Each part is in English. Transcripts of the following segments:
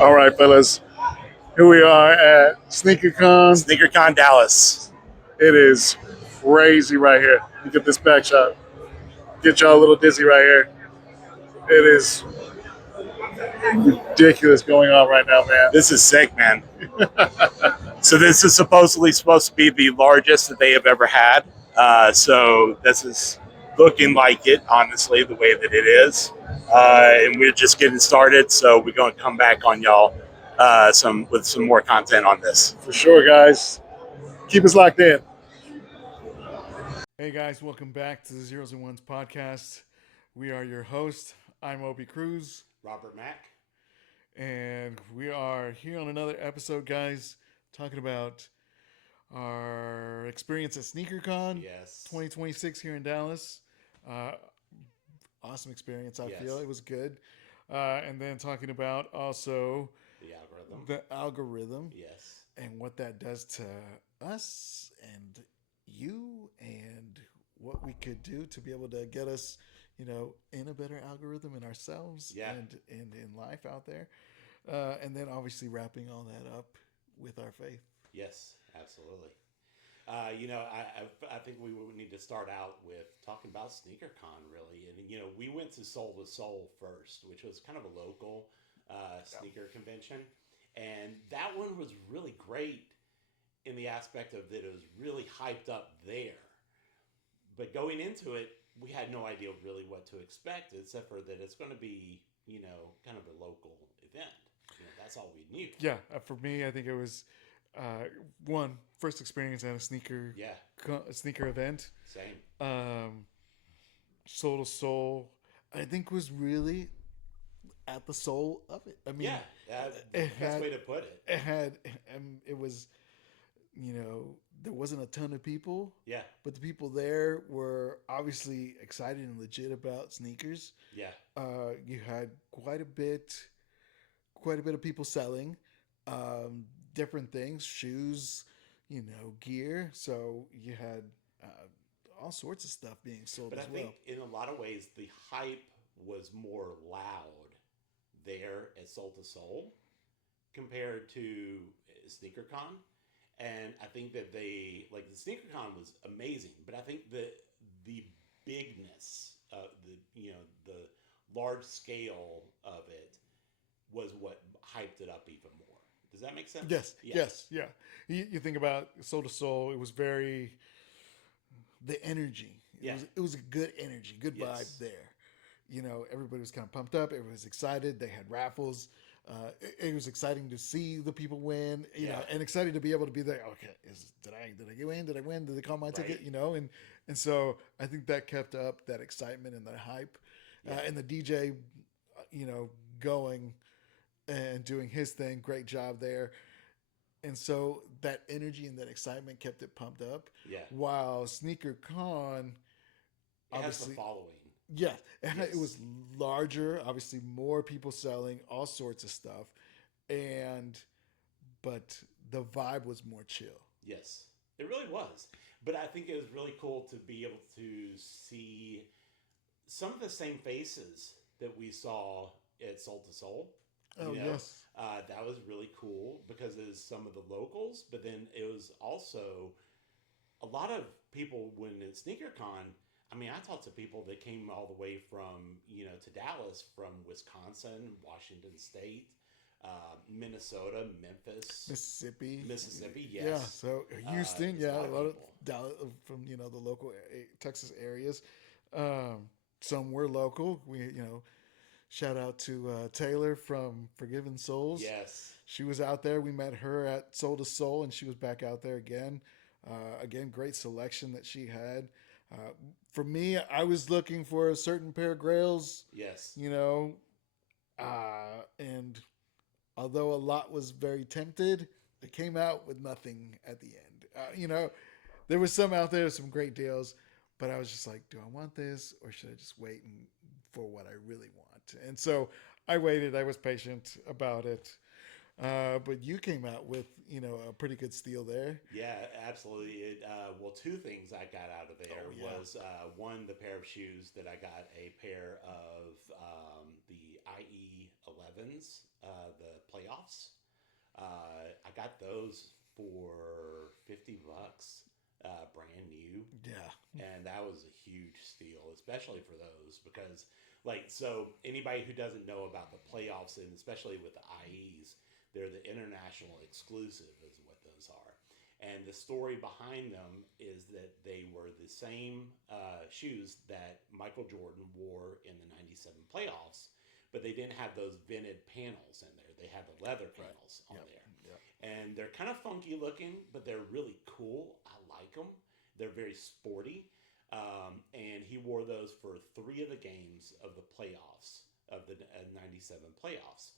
All right, fellas. Here we are at SneakerCon. SneakerCon Dallas. It is crazy right here. You get this back shot. Get y'all a little dizzy right here. It is ridiculous going on right now, man. This is sick, man. So this is supposed to be the largest that they have ever had. So this is looking like it, honestly, the way that it is. And we're just getting started, so we're going to come back on y'all with some more content on this. For sure, guys. Keep us locked in. Hey guys, welcome back to the Zeros and Ones podcast. We are your host. I'm Cruz, Robert Mack. and we are here on another episode, guys, talking about our experience at SneakerCon Yes. 2026 here in Dallas. Uh, awesome experience, I Yes. feel. It was good. And then talking about also The algorithm. the algorithm Yes. and what that does to us and you and what we could do to be able to get us, in a better algorithm in ourselves and in life out there. And then obviously wrapping all that up with our faith. Yes, absolutely. I think we would need to start out with talking about SneakerCon, really. And, we went to Soul first, which was kind of a local sneaker convention. And that one was really great in the aspect of that it was really hyped up there. But going into it, we had no idea really what to expect, except for that it's going to be, kind of a local event. That's all we knew. Yeah, for me, I think it was one first experience at a sneaker event. Same. Soul to Soul, I think was really at the soul of it. I mean, Best way to put it. It was, there wasn't a ton of people. Yeah. But the people there were obviously excited and legit about sneakers. Yeah. You had quite a bit of people selling different things, shoes, gear. So you had all sorts of stuff being sold But as I well. think in a lot of ways, the hype was more loud there at Soul to Soul compared to SneakerCon. And I think that the SneakerCon was amazing, but I think that the bigness, the large scale of it was what hyped it up even more. Does that make sense? Yes. You think about Soul to Soul, it was very the energy. It was a good energy, good vibe there. Everybody was kind of pumped up. Everybody was excited. They had raffles. It was exciting to see the people win, and excited to be able to be there. Okay, did I get in? Did I win? Did they call my ticket? And so I think that kept up that excitement and that hype, and the DJ, going and doing his thing. Great job there. And so that energy and that excitement kept it pumped up. Yeah. While SneakerCon, It has the following. Yeah, it was larger. Obviously, more people selling all sorts of stuff, but the vibe was more chill. Yes, it really was. But I think it was really cool to be able to see some of the same faces that we saw at Soul to Soul. Yes. That was really cool because it was some of the locals, but then it was also a lot of people when at SneakerCon. I mean, I talked to people that came all the way from, to Dallas from Wisconsin, Washington State, Minnesota, Memphis, Mississippi, yes. Yeah, so Houston, a a lot of people. Dallas from the local Texas areas. Some were local. We shout out to Taylor from Forgiven Souls. Yes, she was out there. We met her at Soul to Soul, and she was back out there again. Again, great selection that she had. For me, I was looking for a certain pair of grails. Yes. And although a lot was very tempted, it came out with nothing at the end. There was some out there, some great deals, but I was just like, do I want this or should I just wait for what I really want? And so I waited. I was patient about it. But you came out with, a pretty good steal there. Yeah, absolutely. Well, two things I got out of there was one, the pair of shoes that I got a pair of the IE 11s, the playoff got those for $50, brand new. Yeah. And that was a huge steal, especially for those, because so anybody who doesn't know about the playoffs, and especially with the IEs, they're the international exclusive is what those are. And the story behind them is that they were the same shoes that Michael Jordan wore in the 97 playoffs, but they didn't have those vented panels in there. They had the leather panels on there. Yep. And they're kind of funky looking, but they're really cool. I like them. They're very sporty. And he wore those for 3 of the games of the playoffs, of the 97 playoffs.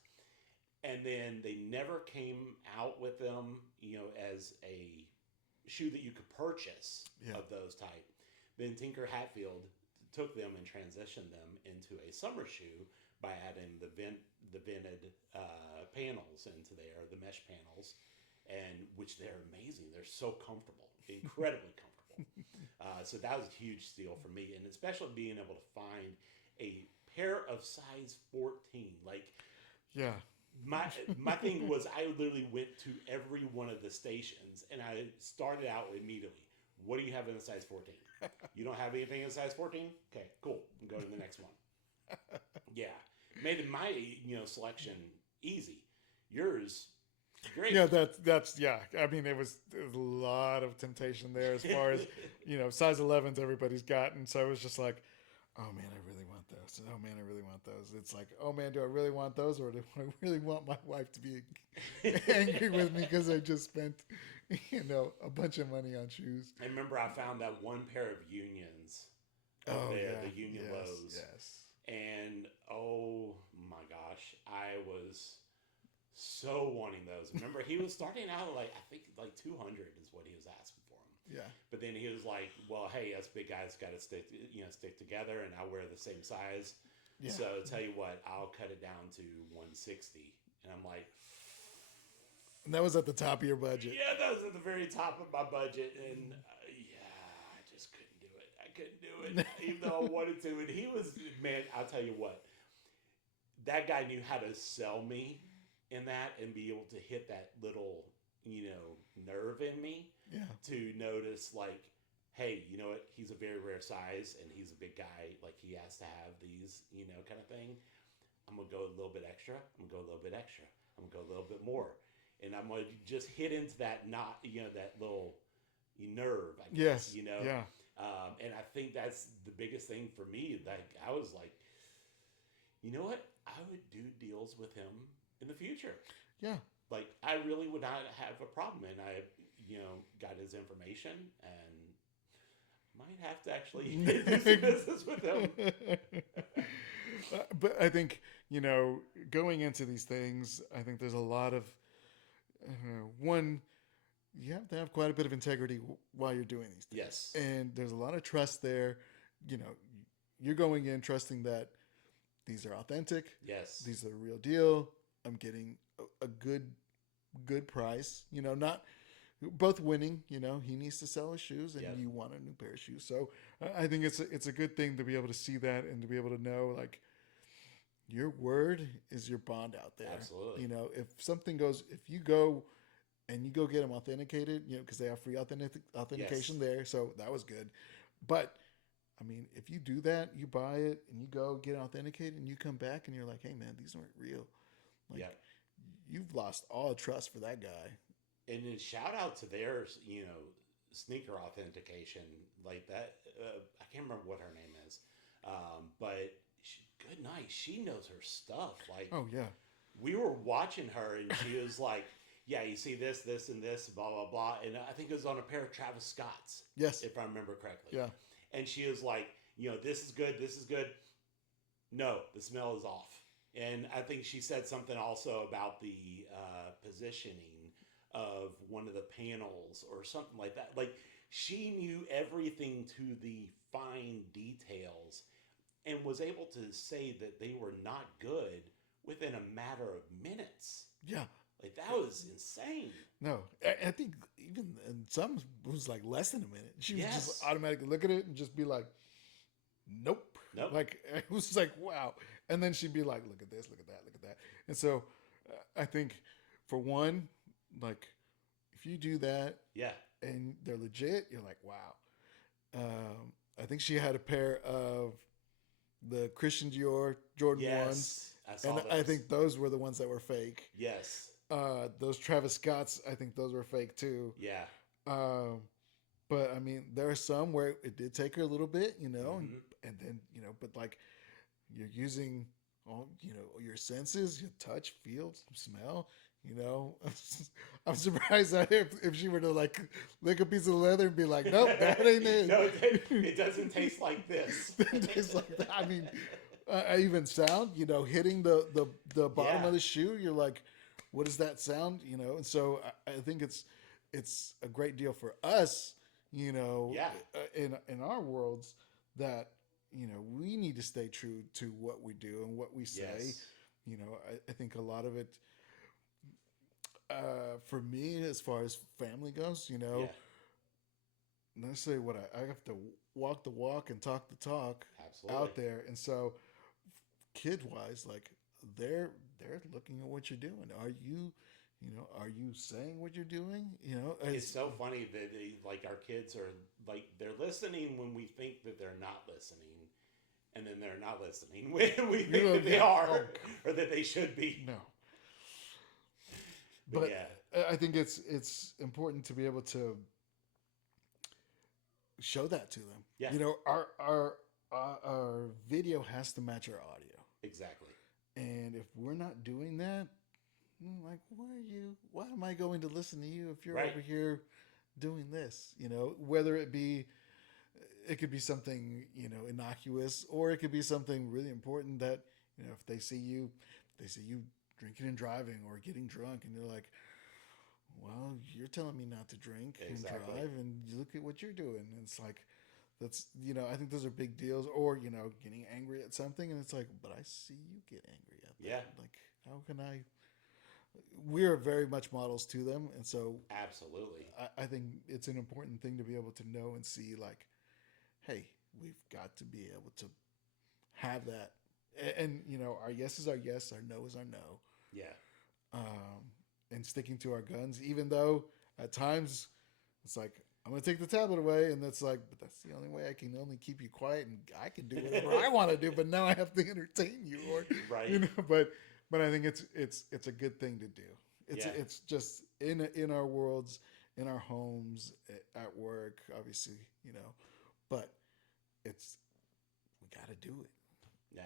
And then they never came out with them, as a shoe that you could purchase of those type. Then Tinker Hatfield took them and transitioned them into a summer shoe by adding the vented panels into there, the mesh panels, and which they're amazing. They're so comfortable, incredibly comfortable. So that was a huge steal for me, and especially being able to find a pair of size 14. Yeah. My thing was I literally went to every one of the stations, and I started out immediately. What do you have in a size 14? You don't have anything in a size 14? Okay, cool. I'm going to the next one. Yeah. Made my selection easy. Yours, great. Yeah, that's yeah. I mean, there's a lot of temptation there as far as size 11s everybody's gotten. So it was just like, oh man, I really want those. Oh man, I really want those. It's like, oh man, do I really want those, or do I really want my wife to be angry with me because I just spent a bunch of money on shoes? I remember I found that one pair of Unions. The Union lows. Yes. And oh my gosh, I was so wanting those. Remember, he was starting out I think 200 is what he was asking for them. Yeah. But then he was like, "Well, hey, us big guys got to stick together, and I wear the same size. Yeah. So tell you what, I'll cut it down to 160." And I'm like, and that was at the top of your budget. Yeah, that was at the very top of my budget, and I just couldn't do it. I couldn't do it, even though I wanted to. And he was, man, I'll tell you what, that guy knew how to sell me in that and be able to hit that little, nerve in me. Yeah. To notice, hey, you know what? He's a very rare size, and he's a big guy. He has to have these, kind of thing. I'm going to go a little bit extra. I'm going to go a little bit extra. I'm going to go a little bit more. And I'm going to just hit into that knot, that little nerve, I guess, Yes. Yeah. And I think that's the biggest thing for me. I was like, you know what? I would do deals with him in the future. Yeah. I really would not have a problem. And I, got his information and might have to actually do some business with him. But I think, going into these things, I think there's a lot of, one, you have to have quite a bit of integrity while you're doing these things. Yes. And there's a lot of trust there. You're going in trusting that these are authentic. Yes. These are the real deal. I'm getting a good price, not both winning, he needs to sell his shoes and you want a new pair of shoes. So I think it's a good thing to be able to see that and to be able to know your word is your bond out there. Absolutely. If something goes, if you go and you go get them authenticated, because they have free authentication there. So that was good. But I mean, if you do that, you buy it and you go get it authenticated and you come back and you're like, hey man, these aren't real. You've lost all trust for that guy. And then shout out to their, sneaker authentication like that. I can't remember what her name is, but good night. She knows her stuff. Oh yeah. We were watching her and she was like, yeah, you see this, this, and this, blah, blah, blah. And I think it was on a pair of Travis Scott's. Yes. If I remember correctly. Yeah. And she was like, this is good. This is good. No, the smell is off. And I think she said something also about the positioning of one of the panels or something like that. She knew everything to the fine details and was able to say that they were not good within a matter of minutes. Yeah. That was insane. No, I think even in some it was less than a minute. She would just automatically look at it and just be like, nope. It was wow. And then she'd be like, look at this, look at that, look at that. And so I think for one, like if you do that Yeah. and they're legit, you're like, wow. I think she had a pair of the Christian Dior Jordan ones, Yes. I saw and I those. think those were the ones that were fake. Yes. Those Travis Scotts, I think those were fake too. Yeah. Um, but I mean, there are some where it did take her a little bit, Hmm. and then but like you're using all your senses, your touch, feel, smell. You know, I'm surprised that if she were to like lick a piece of leather and be like, nope, that ain't it. No, it doesn't taste like this. It's like that. I mean, even sound, hitting the bottom Yeah. of the shoe, you're like, what does that sound? And so I think it's a great deal for us, Yeah. in our worlds that we need to stay true to what we do and what we say. Yes. I think a lot of it, for me, as far as family goes, Yeah. let's say what I have to walk the walk and talk the talk Absolutely. out there, and so kid wise, like they're looking at what you're doing. Are you saying what you're doing? It's so funny that like our kids are like they're listening when we think that they're not listening, and then they're not listening when we think that they yeah. are Oh, or that they should be. no, But but yeah. I think it's important to be able to show that to them. Yeah. Our video has to match our audio. Exactly. And if we're not doing that, like, why am I going to listen to you if you're Right. over here doing this? Whether it could be something, innocuous, or it could be something really important that, if they see you drinking and driving or getting drunk, and they're like, well, you're telling me not to drink and Exactly. drive, and you look at what you're doing. And it's like, that's, I think those are big deals. Or, getting angry at something, and it's like, but I see you get angry at that. Yeah. Like, how can I? We're very much models to them. And so Absolutely. I think it's an important thing to be able to know and see, like, hey, we've got to be able to have that. And our yes is our yes, our no is our no. Yeah. And sticking to our guns, even though at times it's like, I'm going to take the tablet away. And that's like, but that's the only way I can only keep you quiet, and I can do whatever I want to do, but now I have to entertain you, or, Right. but I think it's a good thing to do. Yeah. It's just in our worlds, in our homes, at work, obviously, but it's, we got to do it.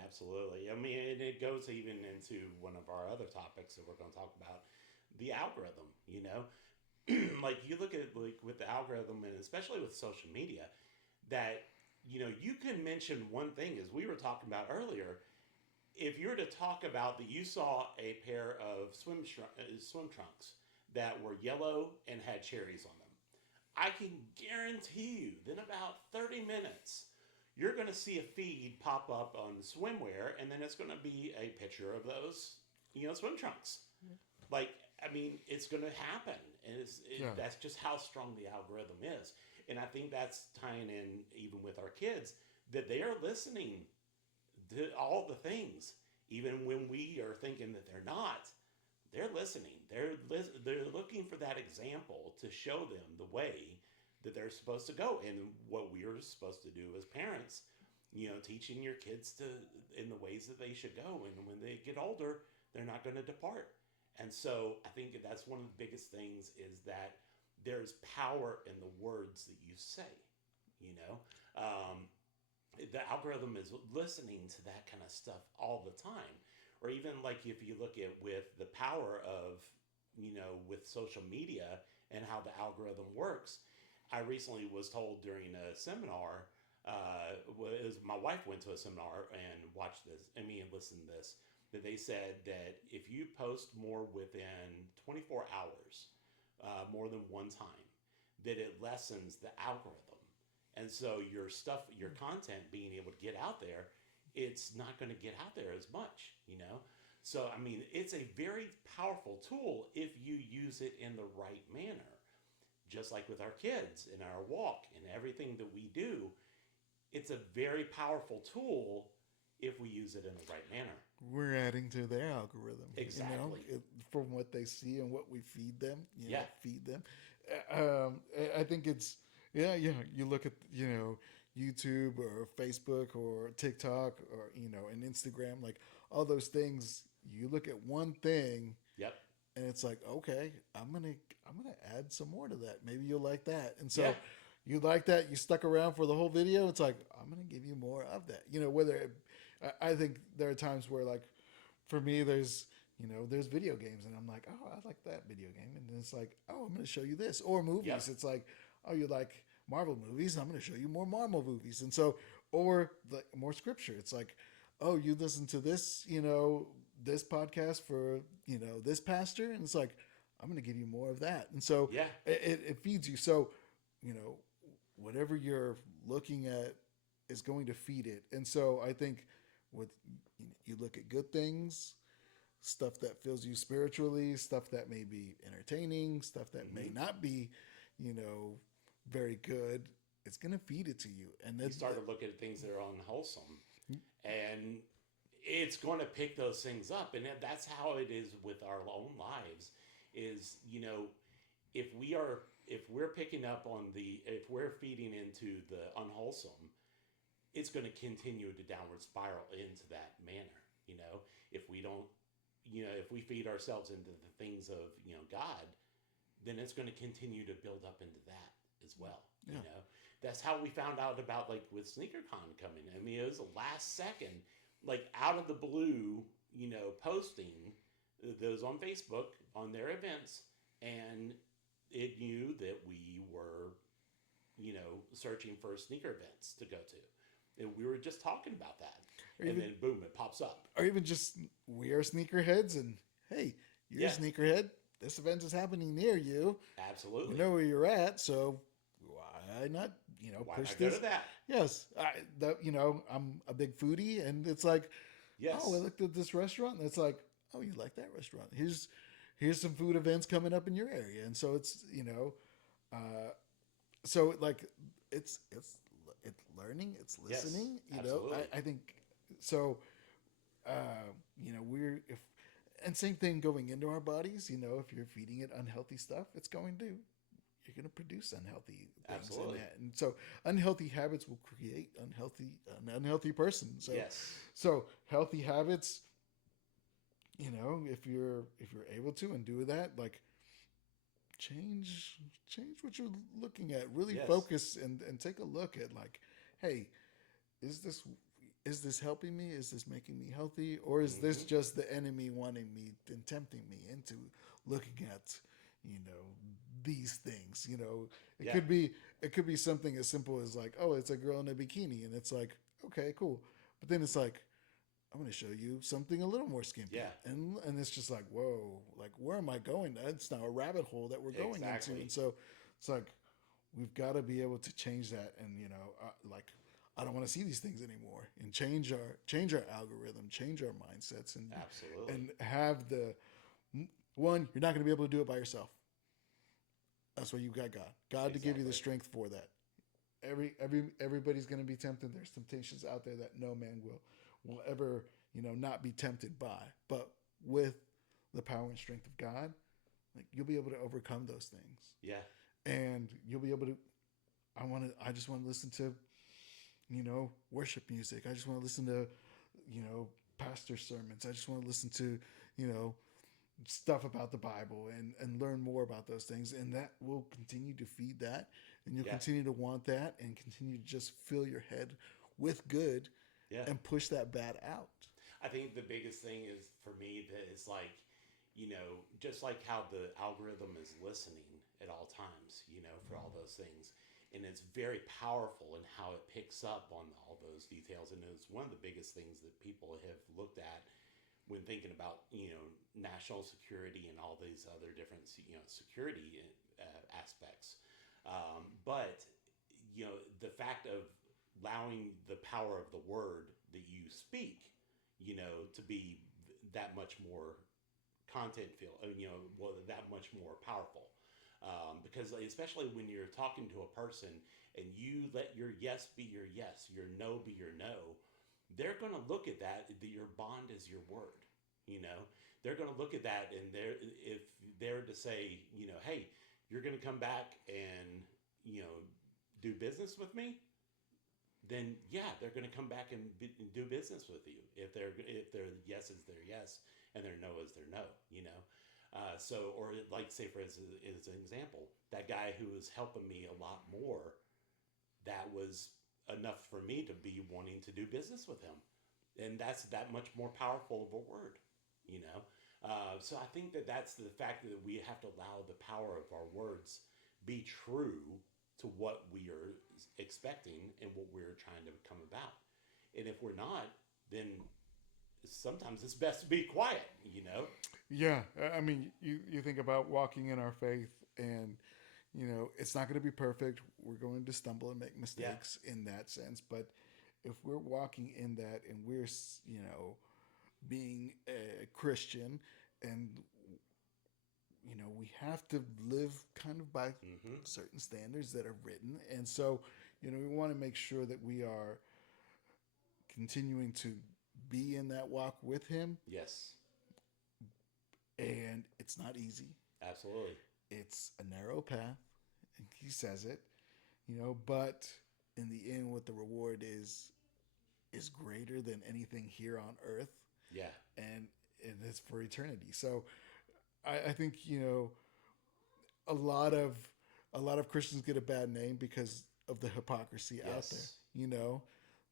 Absolutely. I mean, and it goes even into one of our other topics that we're going to talk about, the algorithm. Like you look at it like with the algorithm, and especially with social media, that you can mention one thing, as we were talking about earlier. If you were to talk about that, you saw a pair of swim trunks that were yellow and had cherries on them, I can guarantee you, then about 30 minutes, you're going to see a feed pop up on swimwear, and then it's going to be a picture of those, swim trunks. Like, I mean, it's going to happen, and Yeah. that's just how strong the algorithm is. And I think that's tying in even with our kids, that they are listening to all the things, even when we are thinking that they're not. They're listening. They're looking for that example to show them the way that they're supposed to go, and what we are supposed to do as parents. Teaching your kids in the ways that they should go, and when they get older, they're not going to depart. And so I think that's one of the biggest things, is that there's power in the words that you say. You know, the algorithm is listening to that kind of stuff all the time. Or even like if you look at with the power of, with social media and how the algorithm works. I recently was told during a seminar, my wife went to a seminar and watched this, and listened to this, that they said that if you post more within 24 hours, more than one time, that it lessens the algorithm. And so your stuff, your content being able to get out there, it's not going to get out there as much. So, it's a very powerful tool if you use it in the right manner. Just like with our kids in our walk and everything that we do, it's a very powerful tool if we use it in the right manner. we're adding to their algorithm. Exactly. From what they see and what we feed them. Yeah. Feed them. I think it's yeah. You look at YouTube or Facebook or TikTok or and Instagram, like all those things. You look at one thing Yep. and it's like, okay, I'm gonna add some more to that. Maybe you'll like that. And so Yeah. you like that, you stuck around for the whole video. It's like, I'm gonna give you more of that. I think there are times where, like, for me, there's video games, and I'm like, oh, I like that video game, and then it's like, oh, I'm gonna show you this, or movies. Yep. It's like, oh, you like Marvel movies, I'm gonna show you more Marvel movies, and so, or like more scripture. It's like, oh, you listen to this, this podcast for this pastor, and it's like, I'm going to give you more of that. And so Yeah. it feeds you. So you know whatever you're looking at is going to feed it. And so I think with you look at good things, stuff that fills you spiritually, stuff that may be entertaining, stuff that may not be you know very good, it's going to feed it to you. And then You start to look at things that are unwholesome, and it's going to pick those things up. And that's how it is with our own lives. Is if we're picking up on if we're feeding into the unwholesome, it's going to continue to downward spiral into that manner. If we don't, if we feed ourselves into the things of God, then it's going to continue to build up into that as well. Yeah. That's how we found out about, like, with SneakerCon coming. I mean, it was the last second, like, out of the blue, posting those on Facebook on their events, and it knew that we were, searching for sneaker events to go to. And we were just talking about that. And then boom, it pops up. Or even just, we are sneakerheads, and hey, you're a sneakerhead. This event is happening near you. Absolutely. We know where you're at, so why not, Why push not this? go to that? Yes, I'm a big foodie, and it's like, Yes. oh, I looked at this restaurant, and it's like, oh, you like that restaurant? Here's some food events coming up in your area, and so it's so like it's learning, it's listening. Yes, absolutely. I think so. We're if and same thing going into our bodies. If you're feeding it unhealthy stuff, you're going to produce unhealthy things. Absolutely. In that. And so unhealthy habits will create an unhealthy person. So, Yes. so healthy habits, if you're able to and do that, like change what you're looking at, really Yes. focus and take a look at, like, hey, is this helping me? Is this making me healthy? Or is this just the enemy wanting me and tempting me into looking at, these things? It could be something as simple as, like, oh, it's a girl in a bikini, and it's like, okay, cool. But then it's like, I'm going to show you something a little more skimpy. Yeah. And it's just like, whoa, like, where am I going? That's now a rabbit hole that we're going Exactly. into. And so it's like, we've got to be able to change that. And, like, I don't want to see these things anymore, and change our algorithm, change our mindsets, and Absolutely. and have one. You're not going to be able to do it by yourself. That's why you got God to give you the Exactly. strength for that. Everybody's going to be tempted. There's temptations out there that no man will ever not be tempted by. But with the power and strength of God, like, you'll be able to overcome those things. Yeah. And you'll be able to. I just want to listen to worship music. I just want to listen to pastor sermons. I just want to listen to stuff about the Bible and learn more about those things, and that will continue to feed that, and you'll continue to want that, and continue to just fill your head with good, and push that bad out. I think the biggest thing is, for me, that is, like, just like how the algorithm is listening at all times, for all those things. And it's very powerful in how it picks up on all those details. And it's one of the biggest things that people have looked at when thinking about, national security and all these other different, security aspects. But the fact of allowing the power of the word that you speak, to be that much more that much more powerful. Because especially when you're talking to a person and you let your yes be your yes, your no be your no, they're going to look at that. Your bond is your word. You know, they're going to look at that, and if they're to say, hey, you're going to come back and do business with me, then yeah, they're going to come back and do business with you. If their yes is their yes and their no is their no, So, or like say for as an example, that guy who was helping me a lot more, that was enough for me to be wanting to do business with him, and that's that much more powerful of a word, you know. So I think that that's the fact that we have to allow the power of our words be true to what we are expecting and what we're trying to come about. And if we're not, then sometimes it's best to be quiet, you know? Yeah, I mean, you think about walking in our faith, and it's not going to be perfect. We're going to stumble and make mistakes in that sense. But if we're walking in that, and we're being a Christian, and we have to live kind of by certain standards that are written, and so we want to make sure that we are continuing to be in that walk with Him. Yes. And it's not easy. Absolutely. It's a narrow path, and He says it, but in the end, what the reward is greater than anything here on earth. Yeah. And it's for eternity. So I think, a lot of Christians get a bad name because of the hypocrisy out there.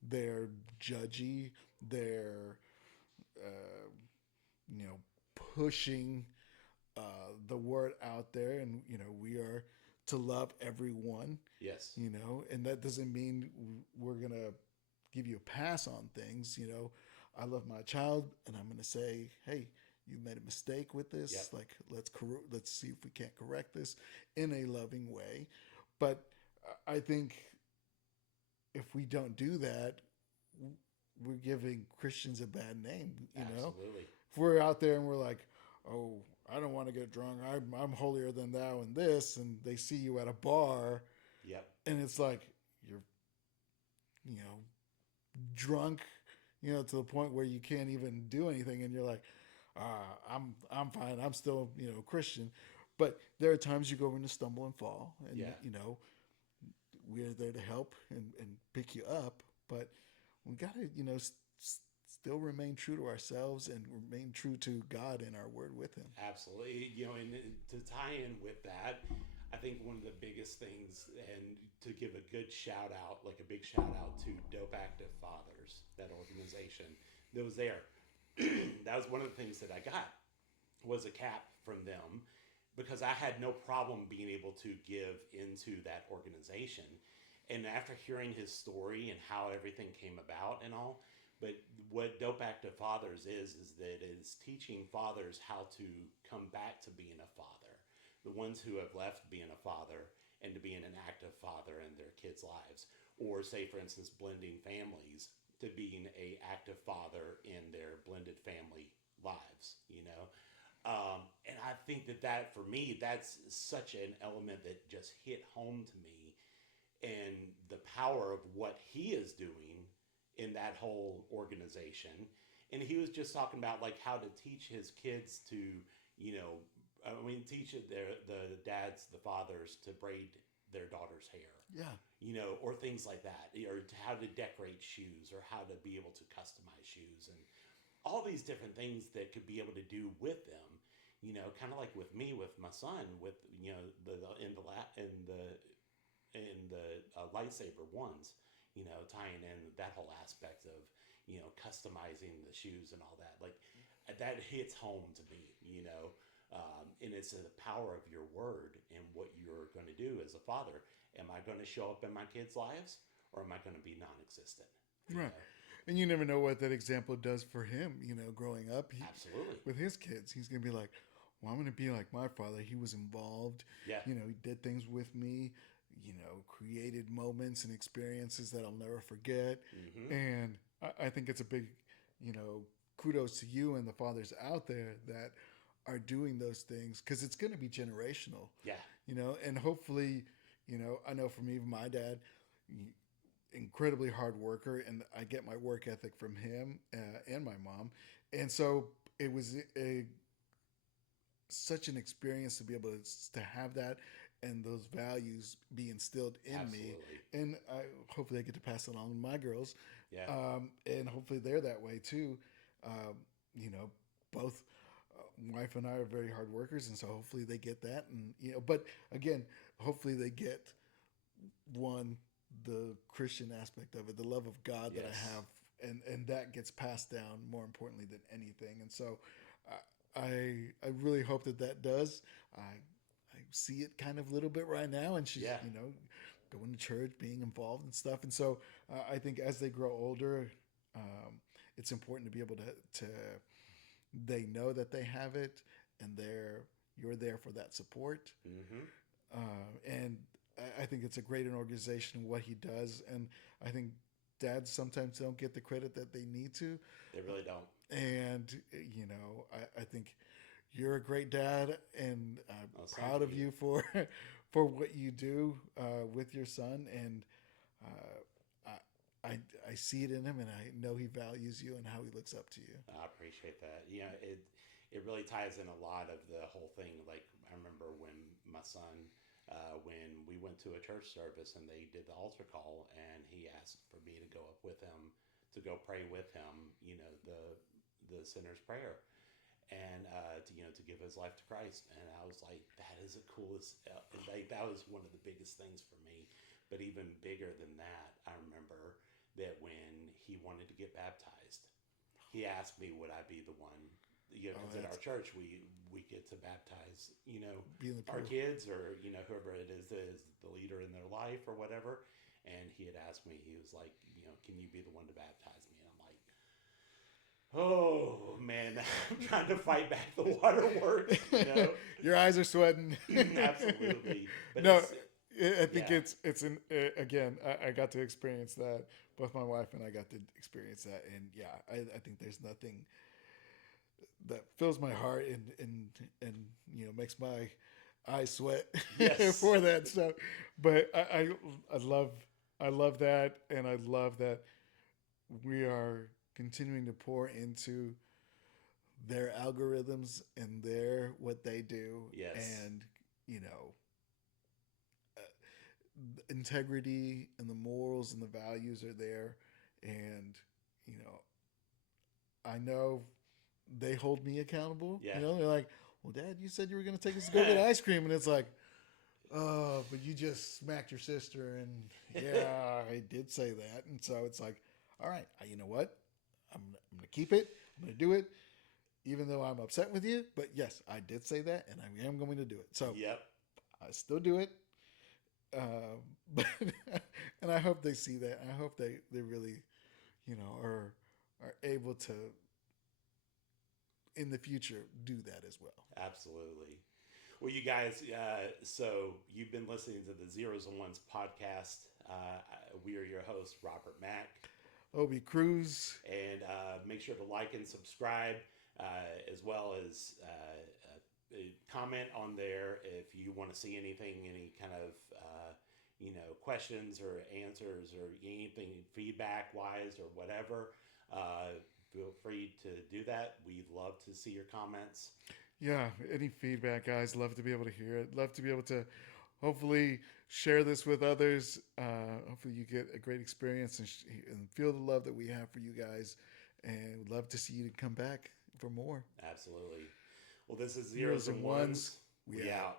They're judgy, they're pushing the word out there, and we are to love everyone. Yes. And that doesn't mean we're gonna give you a pass on things. I love my child, and I'm gonna say, hey, you made a mistake with this. Yep. Like, let's see if we can't correct this in a loving way. But I think if we don't do that, we're giving Christians a bad name. Absolutely. If we're out there and we're like, oh, I don't want to get drunk. I'm holier than thou in this, and they see you at a bar. Yep. And it's like you're, drunk, to the point where you can't even do anything, and you're like, I'm fine. I'm still, Christian. But there are times you go in to stumble and fall, and we're there to help and pick you up. But we got to, still remain true to ourselves and remain true to God in our word with Him. Absolutely. And to tie in with that, I think one of the biggest things, and to give a good shout out, like a big shout out to Dope Active Fathers, that organization that was there. That was one of the things that I got, was a cap from them, because I had no problem being able to give into that organization. And after hearing his story and how everything came about and all, but what Dope Active Fathers is that it's teaching fathers how to come back to being a father. The ones who have left being a father and to being an active father in their kids' lives. Or say, for instance, blending families to being a active father in their blended family lives, And I think that for me, that's such an element that just hit home to me, and the power of what he is doing in that whole organization. And he was just talking about like how to teach his kids to, teach the dads, the fathers, to braid their daughter's hair. Yeah. Or things like that, or how to decorate shoes, or how to be able to customize shoes, and all these different things that could be able to do with them. Kind of like with me, with my son, with the lightsaber ones, tying in that whole aspect of customizing the shoes and all that. Like that hits home to me, and it's the power of your word and what you're going to do as a father. Am I going to show up in my kids' lives, or am I going to be non-existent? Right. And you never know what that example does for him, growing up. Absolutely. With his kids, he's going to be like, well, I'm going to be like my father. He was involved. Yeah. He did things with me, created moments and experiences that I'll never forget. Mm-hmm. And I think it's a big, kudos to you and the fathers out there that are doing those things, because it's going to be generational. Yeah. And hopefully, I know for me, my dad, incredibly hard worker, and I get my work ethic from him and my mom, and so it was such an experience to be able to have that and those values be instilled in Absolutely. me, and hopefully I get to pass it along to my girls, Yeah. and hopefully they're that way too. Um, both wife and I are very hard workers, and so hopefully they get that, and but again, hopefully they get one the Christian aspect of it, the love of God that I have, and that gets passed down more importantly than anything. And so, I really hope that does. I see it kind of a little bit right now, and she's going to church, being involved and stuff. And so I think as they grow older, it's important to be able to they know that they have it, and you're there for that support. And I think it's a great organization what he does, and I think dads sometimes don't get the credit that they need to. They really don't. And I think you're a great dad, and I'm proud of you for for what you do with your son, and I see it in him, and I know he values you and how he looks up to you. I appreciate that. It really ties in a lot of the whole thing. Like, I remember when my son, when we went to a church service and they did the altar call, and he asked for me to go up with him to go pray with him, the sinner's prayer, and to give his life to Christ. And I was like, that is the coolest. That was one of the biggest things for me. But even bigger than that, I remember that when he wanted to get baptized, he asked me, would I be the one? Because at our church we get to baptize, our kids, or whoever it is that is the leader in their life or whatever. And he had asked me, he was like, can you be the one to baptize me? And I'm like, oh man, I'm trying to fight back the waterworks. Your eyes are sweating. Absolutely. But no, I think it's again. I got to experience that. Both my wife and I got to experience that, and I think there's nothing that fills my heart and makes my eyes sweat for that stuff. But I love that, and I love that we are continuing to pour into their algorithms and what they do. Yes. And integrity and the morals and the values are there, and I know they hold me accountable. Yeah. They're like, well, Dad, you said you were going to take us to go get ice cream, and it's like, oh, but you just smacked your sister, and I did say that. And so it's like, all right, you know what? I'm going to keep it. I'm going to do it, even though I'm upset with you. But yes, I did say that, and I am going to do it. So I still do it. But and I hope they see that. I hope they really, are able to, in the future, do that as well. Absolutely. Well, you guys, so you've been listening to the Zeros and Ones podcast. We are your hosts, Robert Mack. Obi Cruz. And make sure to like and subscribe, as well as comment on there if you want to see anything, any kind of questions or answers or anything feedback-wise or whatever. Feel free to do that. We'd love to see your comments. Yeah, any feedback, guys. Love to be able to hear it. Love to be able to hopefully share this with others. Hopefully you get a great experience and feel the love that we have for you guys. And would love to see you come back for more. Absolutely. Well, this is Zeros and Ones. We out.